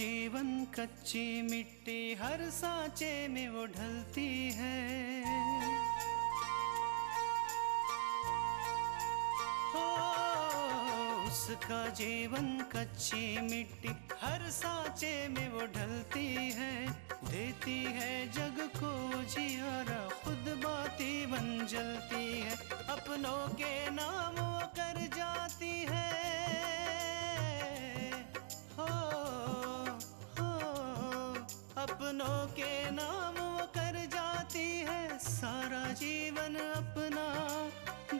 जीवन कच्ची मिट्टी, हर सांचे में वो ढलती है। हो उसका जीवन कच्ची मिट्टी, हर सांचे में वो ढलती है। देती है जग को जियारा, खुद बाती बन जलती है। अपनों के नाम वो कर जाती है। अपनों के नाम वो कर जाती है। सारा जीवन अपना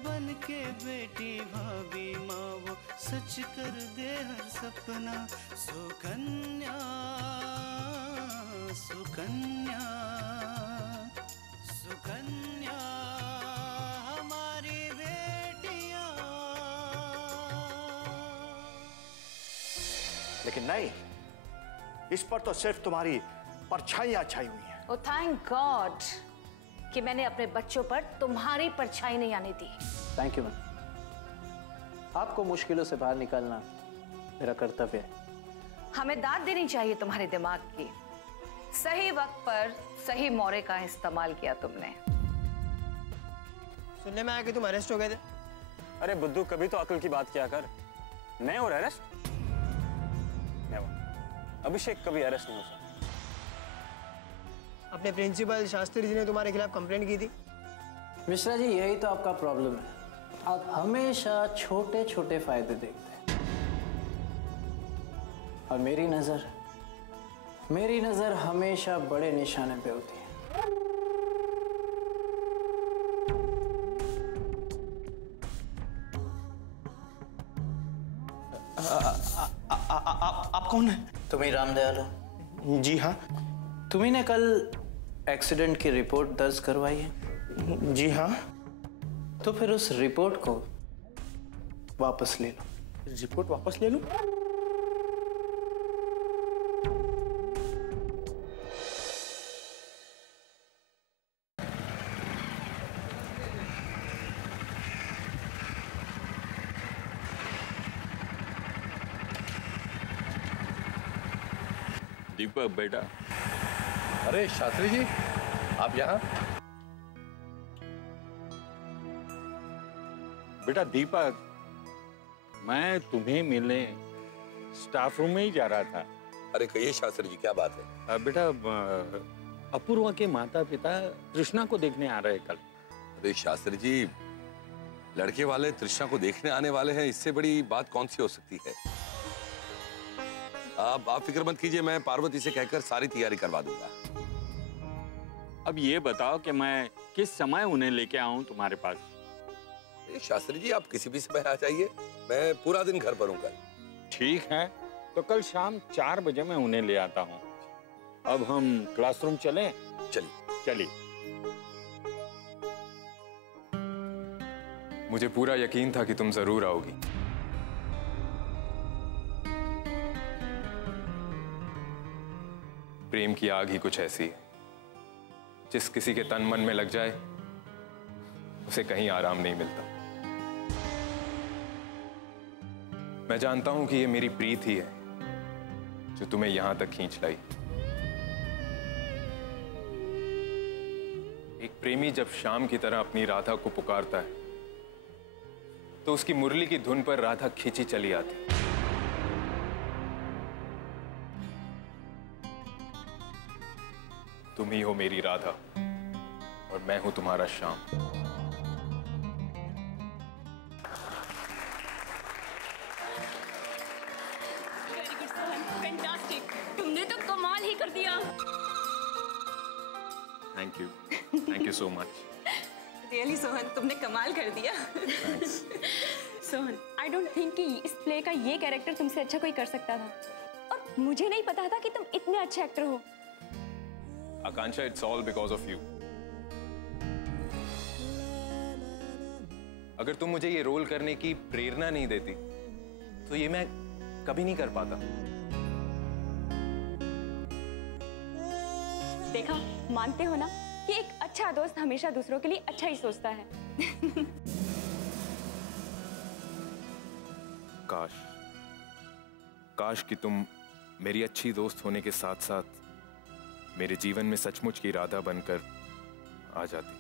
बन के बेटी भाभी माँ वो सच कर दे हर सपना। सुकन्या सुकन्या सुकन्या हमारी बेटियां। लेकिन नहीं, इस पर तो सिर्फ तुम्हारी परछाइयां छाई हुई हैं। ओ थैंक गॉड कि मैंने अपने बच्चों पर तुम्हारी परछाई नहीं आने दी। Thank you ma'am. आपको मुश्किलों से बाहर निकालना मेरा कर्तव्य है। हमें दाद देनी चाहिए तुम्हारे दिमाग की। सही वक्त पर सही मौके का इस्तेमाल किया तुमने। सुनने में आया कि तुम अरेस्ट हो गए थे। अरे बुद्धू, कभी तो अकल की बात किया कर। मैं और अरेस्ट? नेवर। अभिषेक कभी अरेस्ट नहीं हो सकता। अपने प्रिंसिपल शास्त्री जी ने तुम्हारे खिलाफ कंप्लेंट की थी। मिश्रा जी, यही तो आपका प्रॉब्लम है। आप हमेशा छोटे छोटे फायदे देखते हैं और मेरी नजर हमेशा बड़े निशाने पे होती है। आप कौन है? तुम ही रामदयाल हो? जी हाँ। तुम्ही ने कल एक्सीडेंट की रिपोर्ट दर्ज करवाई है? जी हाँ। तो फिर उस रिपोर्ट को वापस ले लो। रिपोर्ट वापस ले लूं? दीपक बेटा। अरे शास्त्री जी, आप यहाँ? बेटा दीपक, मैं तुम्हें मिलने स्टाफ रूम में ही जा रहा था। अरे कहिए शास्त्री जी, क्या बात है? बेटा, अपूर्वा के माता पिता तृष्णा को देखने आ रहे कल। अरे शास्त्री जी, लड़के वाले तृष्णा को देखने आने वाले हैं, इससे बड़ी बात कौन सी हो सकती है? आप फिक्र मत कीजिए, मैं पार्वती से कहकर सारी तैयारी करवा दूंगा। अब ये बताओ कि मैं किस समय उन्हें लेके आऊं तुम्हारे पास? शास्त्री जी, आप किसी भी समय आ जाइए, मैं पूरा दिन घर पर हूँ कल। ठीक है, तो कल शाम 4 बजे मैं उन्हें ले आता हूँ। अब हम क्लासरूम चलें? चलिए। मुझे पूरा यकीन था कि तुम जरूर आओगी। प्रेम की आग ही कुछ ऐसी है, जिस किसी के तन मन में लग जाए उसे कहीं आराम नहीं मिलता। मैं जानता हूं कि ये मेरी प्रीत ही है जो तुम्हें यहां तक खींच लाई। एक प्रेमी जब शाम की तरह अपनी राधा को पुकारता है तो उसकी मुरली की धुन पर राधा खींची चली आती। तुम ही हो मेरी राधा और मैं हूं तुम्हारा Shyam. Very good Sohan, fantastic, तुमने तो कमाल ही कर दिया। Thank you so much. Really Sohan, तुमने कमाल कर दिया। सोहन, आई डोंट थिंक कि इस प्ले का ये कैरेक्टर तुमसे अच्छा कोई कर सकता था, और मुझे नहीं पता था कि तुम इतने अच्छे एक्टर हो। Akanksha, it's all because of you. अगर तुम मुझे ये रोल करने की प्रेरणा नहीं देती तो ये मैं कभी नहीं कर पाता। देखा, मानते हो ना कि एक अच्छा दोस्त हमेशा दूसरों के लिए अच्छा ही सोचता है। काश कि तुम मेरी अच्छी दोस्त होने के साथ साथ मेरे जीवन में सचमुच की राधा बनकर आ जाती।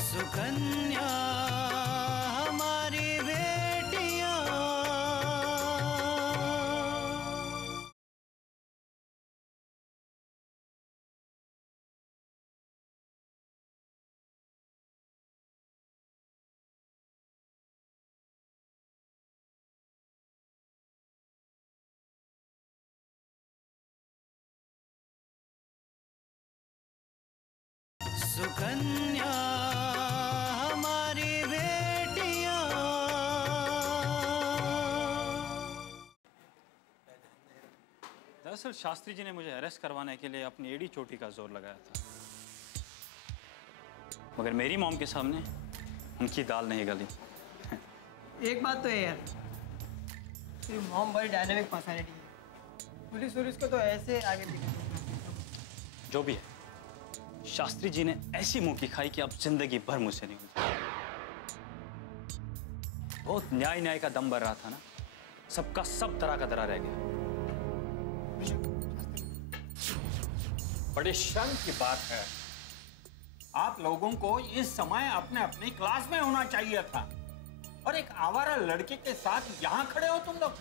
सुकन्या हमारी बेटियां, सुकन्या हमारी बेटियां। दरअसल शास्त्री जी ने मुझे अरेस्ट करवाने के लिए अपनी एड़ी चोटी का जोर लगाया था, मगर मेरी मॉम के सामने उनकी दाल नहीं गली। एक बात तो है यार, तेरी मॉम बड़ी डायनामिक पर्सनालिटी है। पुलिस को तो ऐसे आगे दिखा। जो भी है, शास्त्री जी ने ऐसी मुंह की खाई कि अब जिंदगी भर मुझसे नहीं हुई। बहुत न्याय का दम भर रहा था ना, सबका सब तरह का दरा रह गया। बड़े शर्म की बात है, आप लोगों को इस समय अपने अपनी क्लास में होना चाहिए था और एक आवारा लड़के के साथ यहां खड़े हो तुम लोग।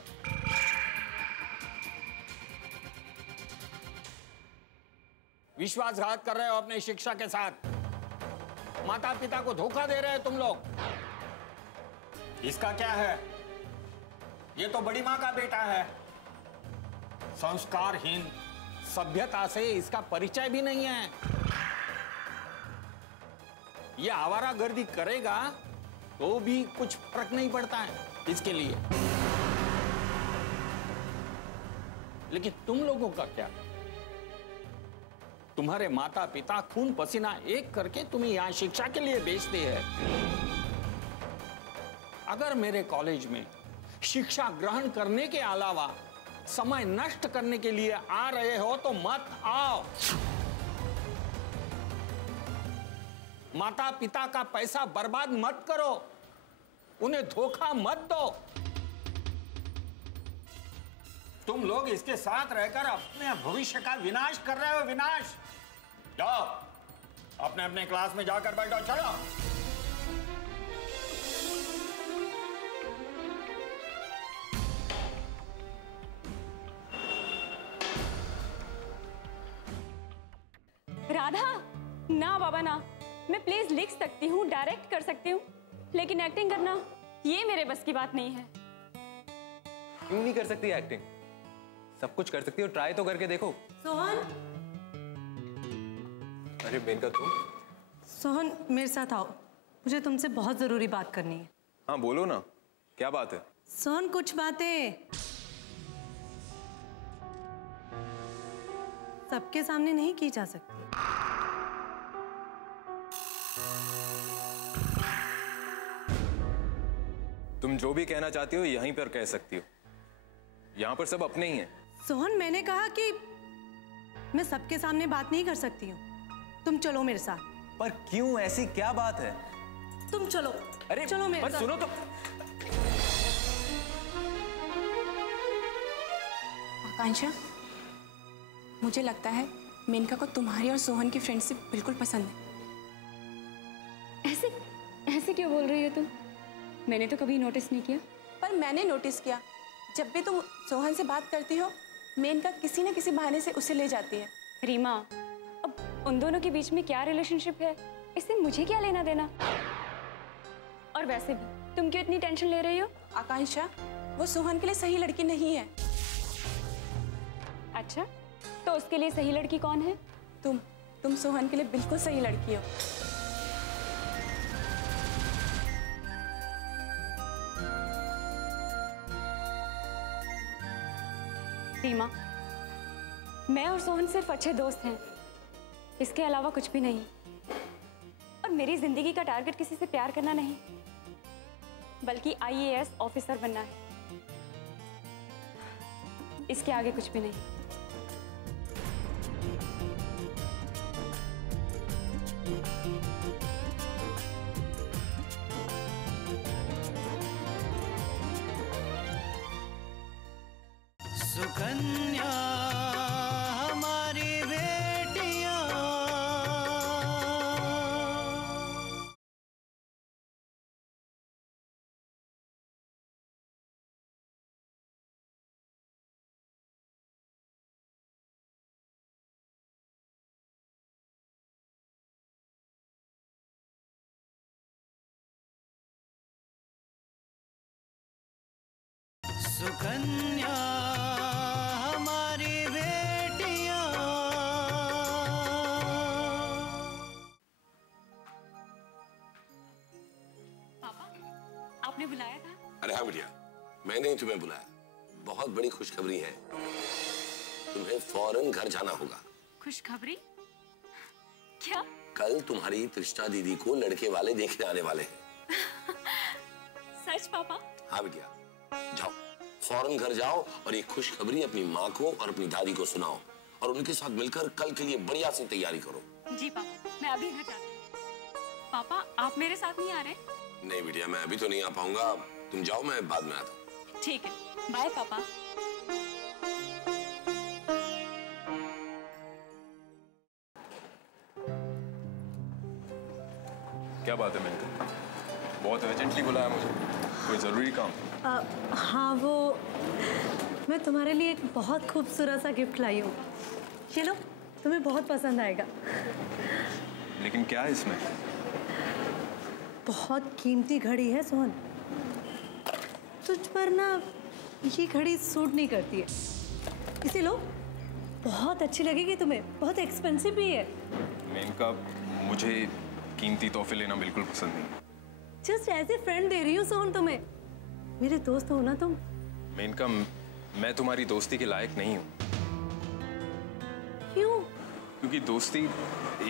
विश्वासघात कर रहे हो अपने शिक्षा के साथ, माता पिता को धोखा दे रहे हो तुम लोग। इसका क्या है? ये तो बड़ी माँ का बेटा है, संस्कारहीन, सभ्यता से इसका परिचय भी नहीं है। ये आवारागर्दी करेगा तो भी कुछ फर्क नहीं पड़ता है इसके लिए। लेकिन तुम लोगों का क्या? तुम्हारे माता पिता खून पसीना एक करके तुम्हें यहां शिक्षा के लिए भेजते हैं। अगर मेरे कॉलेज में शिक्षा ग्रहण करने के अलावा समय नष्ट करने के लिए आ रहे हो तो मत आओ। माता पिता का पैसा बर्बाद मत करो, उन्हें धोखा मत दो। तुम लोग इसके साथ रहकर अपने भविष्य का विनाश कर रहे हो, विनाश। जाओ अपने अपने क्लास में जाकर बैठो, चलो। राधा, ना बाबा ना, मैं प्लीज लिख सकती हूँ, डायरेक्ट कर सकती हूँ, लेकिन एक्टिंग करना ये मेरे बस की बात नहीं है। क्यों नहीं कर सकती एक्टिंग? सब कुछ कर सकती हो, ट्राई तो करके देखो। सोहन, अरे मेनका तुम? सोहन मेरे साथ आओ, मुझे तुमसे बहुत जरूरी बात करनी है। हाँ बोलो ना, क्या बात है? सोहन कुछ बातें सबके सामने नहीं की जा सकती। तुम जो भी कहना चाहती हो यहीं पर कह सकती हो, यहाँ पर सब अपने ही हैं। सोहन मैंने कहा कि मैं सबके सामने बात नहीं कर सकती हूँ, तुम चलो मेरे साथ। पर क्यों, ऐसी क्या बात है? तुम चलो। अरे चलो मेरे साथ। सुनो तो। आकांक्षा, मुझे लगता है मेनका को तुम्हारी और सोहन की फ्रेंडशिप बिल्कुल पसंद है। ऐसे क्यों बोल रही हो तुम? मैंने तो कभी नोटिस नहीं किया। पर मैंने नोटिस किया, जब भी तुम सोहन से बात करती हो, मेनका किसी न किसी बहाने से उसे ले जाती है। रीमा, अब उन दोनों के बीच में क्या रिलेशनशिप है, इससे मुझे क्या लेना देना? और वैसे भी तुम क्यों इतनी टेंशन ले रही हो? आकांक्षा, वो सोहन के लिए सही लड़की नहीं है। अच्छा, तो उसके लिए सही लड़की कौन है? तुम सोहन के लिए बिल्कुल सही लड़की हो। रीमा, मैं और सोहन सिर्फ अच्छे दोस्त हैं, इसके अलावा कुछ भी नहीं। और मेरी जिंदगी का टारगेट किसी से प्यार करना नहीं, बल्कि IAS ऑफिसर बनना है। इसके आगे कुछ भी नहीं। सुकन्या हमारी बेटियां। सुकन्या हमारी बेटियां। पापा, आपने बुलाया था? अरे हाँ बिटिया, मैंने ही तुम्हें बुलाया। बहुत बड़ी खुशखबरी है, तुम्हें फौरन घर जाना होगा। खुशखबरी? क्या? कल तुम्हारी तृष्णा दीदी को लड़के वाले देखने आने वाले हैं। सच पापा? हाँ बिटिया, जाओ फौरन घर जाओ और ये खुशखबरी अपनी माँ को और अपनी दादी को सुनाओ और उनके साथ मिलकर कल के लिए बढ़िया सी तैयारी करो। जी पापा, मैं अभी घर जाती हूँ। पापा, आप मेरे साथ नहीं आ रहे? नहीं बिटिया, मैं अभी तो नहीं आ पाऊंगा, तुम जाओ, मैं बाद में आता हूँ। ठीक है, बाय पापा। क्या बात है मेनका? बहुत अर्जेंटली बुलाया मुझे, कोई जरूरी काम? हाँ, वो मैं तुम्हारे लिए एक बहुत खूबसूरत सा गिफ्ट लाई हूँ। चलो, तुम्हें बहुत पसंद आएगा। लेकिन क्या है इसमें? बहुत कीमती घड़ी है सोहन। तुझ पर ना ये घड़ी सूट नहीं करती है, इसे लो, बहुत अच्छी लगेगी तुम्हें, बहुत एक्सपेंसिव भी है। मेनका, मुझे कीमती तोहफे लेना बिल्कुल पसंद नहीं। जस्ट एज ए फ्रेंड दे रही हूँ सोहन तुम्हें, मेरे दोस्त हो ना तुम। मेनका, मैं तुम्हारी दोस्ती के लायक नहीं हूँ। क्यों? क्योंकि दोस्ती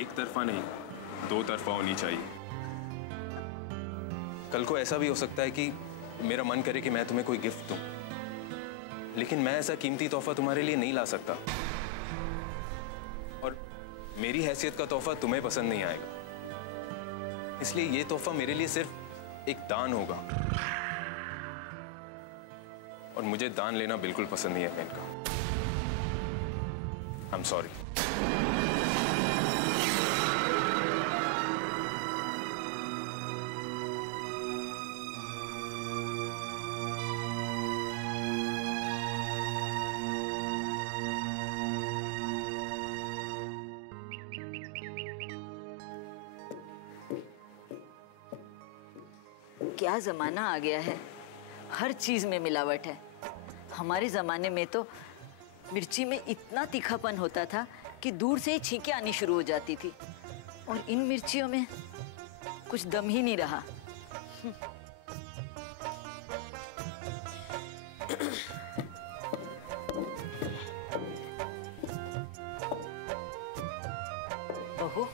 एक तरफा नहीं, दो तरफा होनी चाहिए। कल को ऐसा भी हो सकता है कि मेरा मन करे कि मैं तुम्हें कोई गिफ्ट दूं, लेकिन मैं ऐसा कीमती तोहफा तुम्हारे लिए नहीं ला सकता और मेरी हैसियत का तोहफा तुम्हें पसंद नहीं आएगा। इसलिए ये तोहफा मेरे लिए सिर्फ एक दान होगा और मुझे दान लेना बिल्कुल पसंद नहीं है मेनका। I am sorry. क्या जमाना आ गया है, हर चीज में मिलावट है। हमारे जमाने में तो मिर्ची में इतना तीखापन होता था कि दूर से ही छींकें आनी शुरू हो जाती थी, और इन मिर्चियों में कुछ दम ही नहीं रहा। बहू,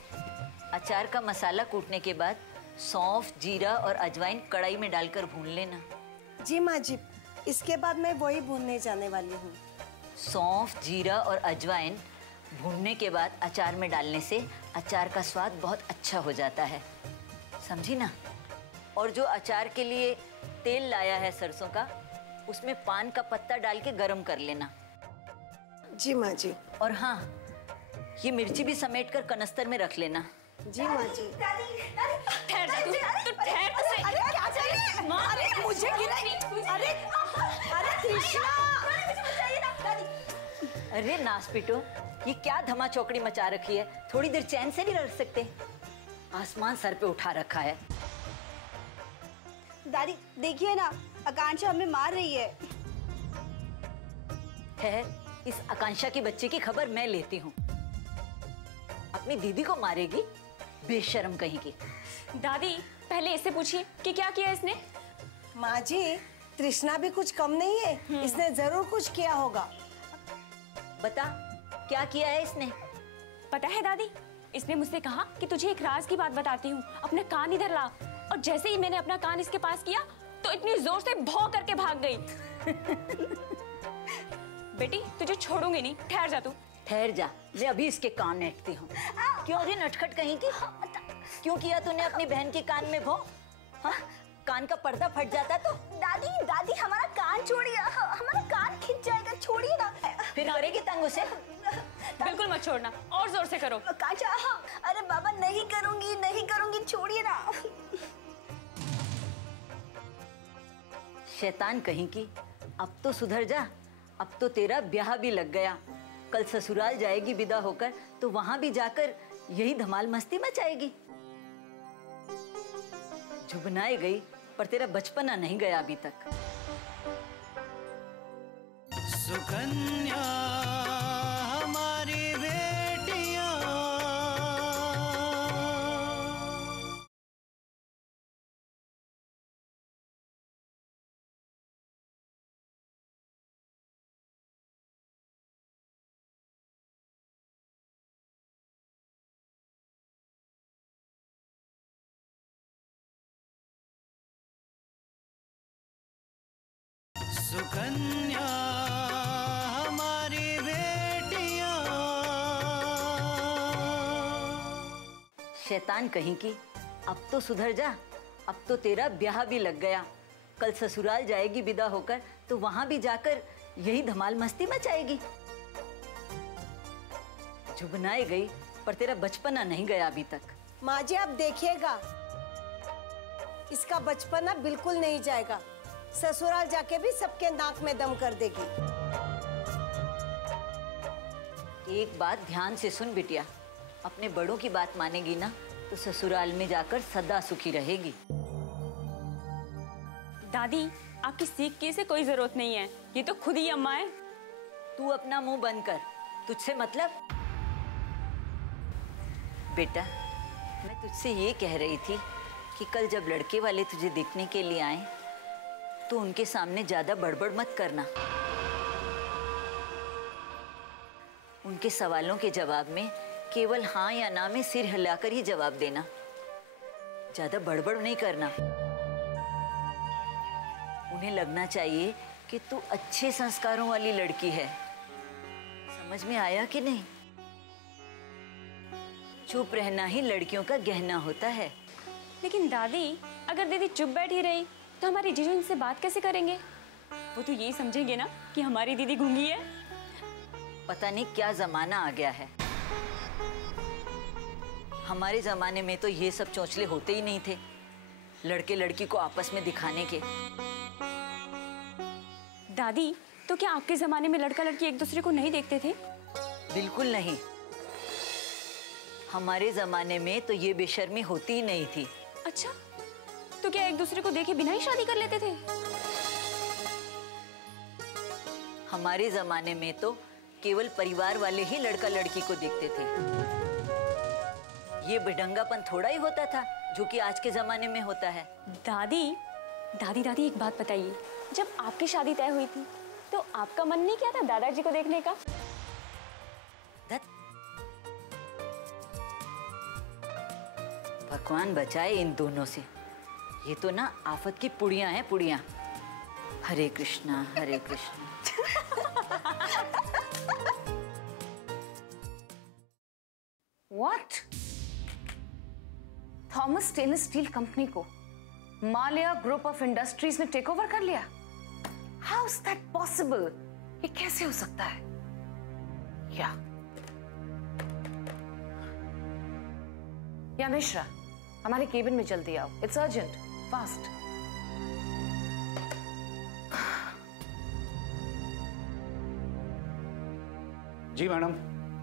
अचार का मसाला कूटने के बाद सौंफ, जीरा और अजवाइन कढ़ाई में डालकर भून लेना। जी माँ जी, इसके बाद मैं वही भूनने जाने वाली हूँ। सौंफ, जीरा और अजवाइन भूनने के बाद अचार में डालने से अचार का स्वाद बहुत अच्छा हो जाता है, समझी ना? और जो अचार के लिए तेल लाया है सरसों का, उसमें पान का पत्ता डाल के गरम कर लेना। जी माँ जी। और हाँ, ये मिर्ची भी समेट कर कनस्तर में रख लेना। जी माँ जी। ठहर जा तू ठहर तो सही। अरे क्या चल रही है? माँ, अरे मुझे अरे तृष्णा, अरे नास पिटो, ये क्या धमा चौकड़ी मचा रखी है? थोड़ी देर चैन से नहीं रह सकते? आसमान सर पे उठा रखा है। दादी देखिए ना, आकांक्षा हमें मार रही है। इस आकांक्षा की बच्चे की खबर मैं लेती हूँ। अपनी दीदी को मारेगी, बेशर्म कहीं की। दादी, पहले इससे पूछिए कि क्या किया इसने। माँ जी, तृष्णा भी कुछ कम नहीं है, इसने जरूर कुछ किया होगा। बता, क्या किया है इसने? पता है दादी, इसने मुझसे कहा कि तुझे एक राज की बात बताती हूँ, अपना कान इधर ला। और जैसे ही मैंने अपना कान इसके पास किया तो इतनी जोर से भौं करके भाग गई। बेटी, तुझे छोड़ूंगी नहीं, ठहर जा तू। ठहर जा, मैं अभी इसके कान नेटती हूँ। क्यों रे नटखट कहीं की? क्यों किया तूने अपनी बहन के कान में भौं? हाँ, कान का पर्दा फट जाता तो? दादी दादी, हमारा कान छोड़िए, हमारा कान खिंच जाएगा, छोड़िए ना। फिर करेगी तंग उसे? बिल्कुल मत छोड़ना, और जोर से करो। काचा, अरे बाबा नहीं करूंगी, नहीं करूंगी, छोड़िए ना। शैतान कहीं की, अब तो सुधर जा। अब तो तेरा ब्याह भी लग गया। कल ससुराल जाएगी विदा होकर, तो वहां भी जाकर यही धमाल मस्ती मचाएगी। जुबनाए गई, पर तेरा बचपना नहीं गया अभी तक। सुकन्या हमारी बेटियां, सुकन्या हमारी बेटियां। शैतान कहीं की, अब तो सुधर जा। अब तो तेरा ब्याह भी लग गया। कल ससुराल जाएगी विदा होकर, तो वहां भी जाकर यही धमाल मस्ती मचाएगी। जुबनाए गई, पर तेरा बचपना नहीं गया अभी तक। माँ जी आप देखिएगा, इसका बचपना बिल्कुल नहीं जाएगा। ससुराल जाके भी सबके नाक में दम कर देगी। एक बात ध्यान से सुन बिटिया, अपने बड़ों की बात मानेगी ना, तो ससुराल में जाकर सदा सुखी रहेगी। दादी, आपकी सीख की से कोई जरूरत नहीं है, ये तो खुद ही अम्मा है। तू अपना मुंह बंद कर, तुझसे मतलब। बेटा, मैं तुझसे ये कह रही थी कि कल जब लड़के वाले तुझे देखने के लिए आए, तो उनके सामने ज्यादा बड़बड़ मत करना। उनके सवालों के जवाब में केवल हाँ या ना में सिर हिलाकर ही जवाब देना। ज्यादा बड़बड़ नहीं करना। उन्हें लगना चाहिए कि तू अच्छे संस्कारों वाली लड़की है। समझ में आया कि नहीं? चुप रहना ही लड़कियों का गहना होता है। लेकिन दादी, अगर दीदी चुप बैठी रही तो हमारी जीजू इनसे बात कैसे करेंगे? वो तो यही समझेंगे ना कि हमारी दीदी गूंगी है। पता नहीं क्या जमाना आ गया है। हमारे जमाने में तो ये सब चौंचले होते ही नहीं थे, लड़के लड़की को आपस में दिखाने के। दादी, तो क्या आपके जमाने में लड़का लड़की एक दूसरे को नहीं देखते थे? बिल्कुल नहीं। हमारे जमाने में तो ये बेशर्मी होती ही नहीं थी। अच्छा, तो क्या एक दूसरे को देखे बिना ही शादी कर लेते थे? हमारे जमाने में तो केवल परिवार वाले ही लड़का लड़की को देखते थे। ये बेढंगापन थोड़ा ही होता था जो कि आज के जमाने में होता है। दादी एक बात बताइए, जब आपकी शादी तय हुई थी तो आपका मन नहीं किया था दादाजी को देखने का? भगवान बचाए इन दोनों से। ये तो ना आफत की पुड़ियां हैं, पुड़ियां। Hare Krishna Hare Krishna. What? Thomas stainless steel company को माल्या ग्रुप ऑफ इंडस्ट्रीज ने टेक ओवर कर लिया? How is that possible? ये कैसे हो सकता है? या मिश्रा, हमारे केबिन में जल्दी आओ। It's urgent, fast. जी मैडम,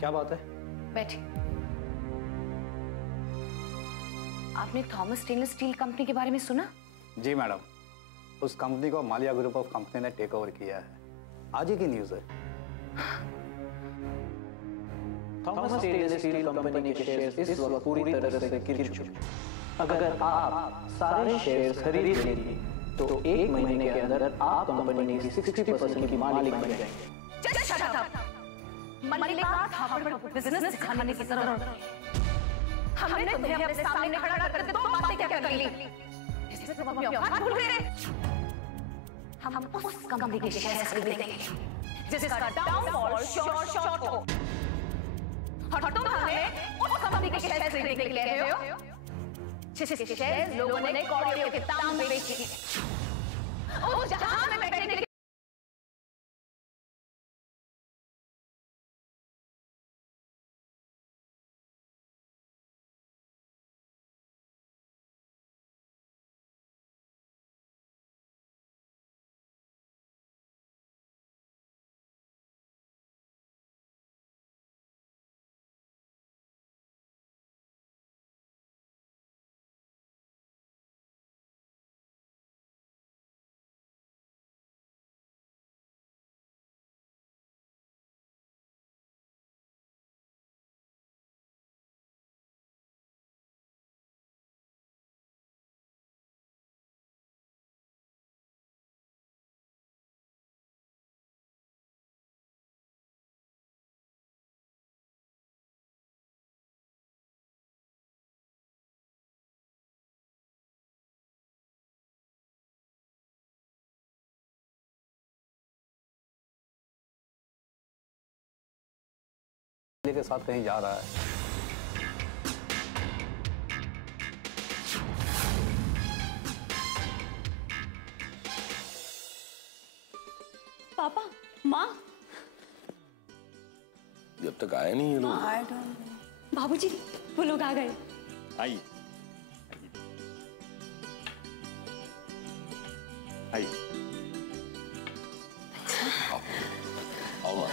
क्या बात है? बैठिए। आपने थॉमस स्टेनलेस स्टील कंपनी के बारे में सुना? जी मैडम, उस कंपनी को माल्या ग्रुप ऑफ कंपनी ने टेक ओवर किया है। आज ही की न्यूज़ है। थॉमस स्टेनलेस स्टील कंपनी के शेयर्स इस वक्त पूरी तरह से गिर चुके हैं। अगर आप सारे शेयर्स खरीद लेंगे तो 1 महीने के अंदर आप कंपनी की 60% की मालिक बन जाएंगे। बिजनेस सिखाने की जरूरत है। हमने तुम्हें अपने सामने खड़ा करके 2 बातें क्या कर ली? इससे तुम अपनी औकात भूल गए। हम उस कंपनी के शेयर्स खरीदेंगे जिसका डाउनफॉल श्योर हो। और तुम हमें उस कंपनी के शेयर्स खरीदने के लिए कह रहे हो जिसके शेयर्स लोगों ने कौड़ियों के दाम में बेची। उस जहां में बैठने मालिया के साथ कहीं जा रहा है। पापा, माँ, जब तक आए नहीं ये लोग। बाबूजी, वो लोग आ गए। आई आई आओ माँ।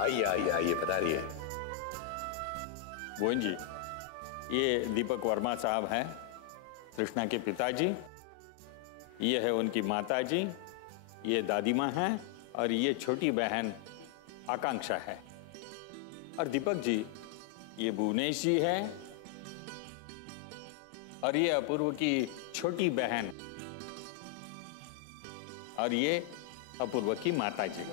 आइए आइए आइए, बता रही है। भुवन जी, ये दीपक वर्मा साहब हैं, कृष्णा के पिताजी। ये है उनकी माताजी, ये दादी माँ हैं, और ये छोटी बहन आकांक्षा है। और दीपक जी, ये भुवनेश जी है, और ये अपूर्व की छोटी बहन, और ये अपूर्व की माताजी।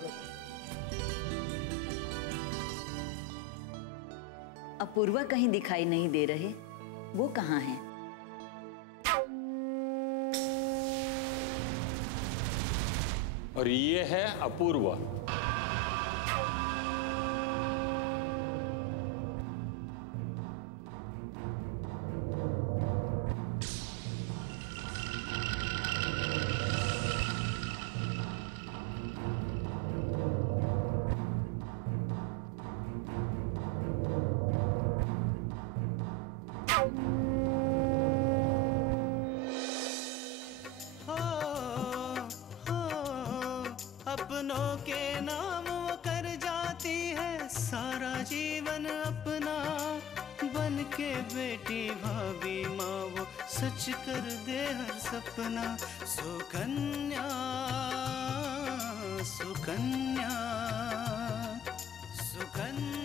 अपूर्वा कहीं दिखाई नहीं दे रहे, वो कहाँ हैं? और ये है अपूर्वा। अपनों के नाम वो कर जाती है सारा जीवन अपना, बन के बेटी भाभी माँ वो सच कर दे हर सपना। सुकन्या सुकन्या सुकन्या।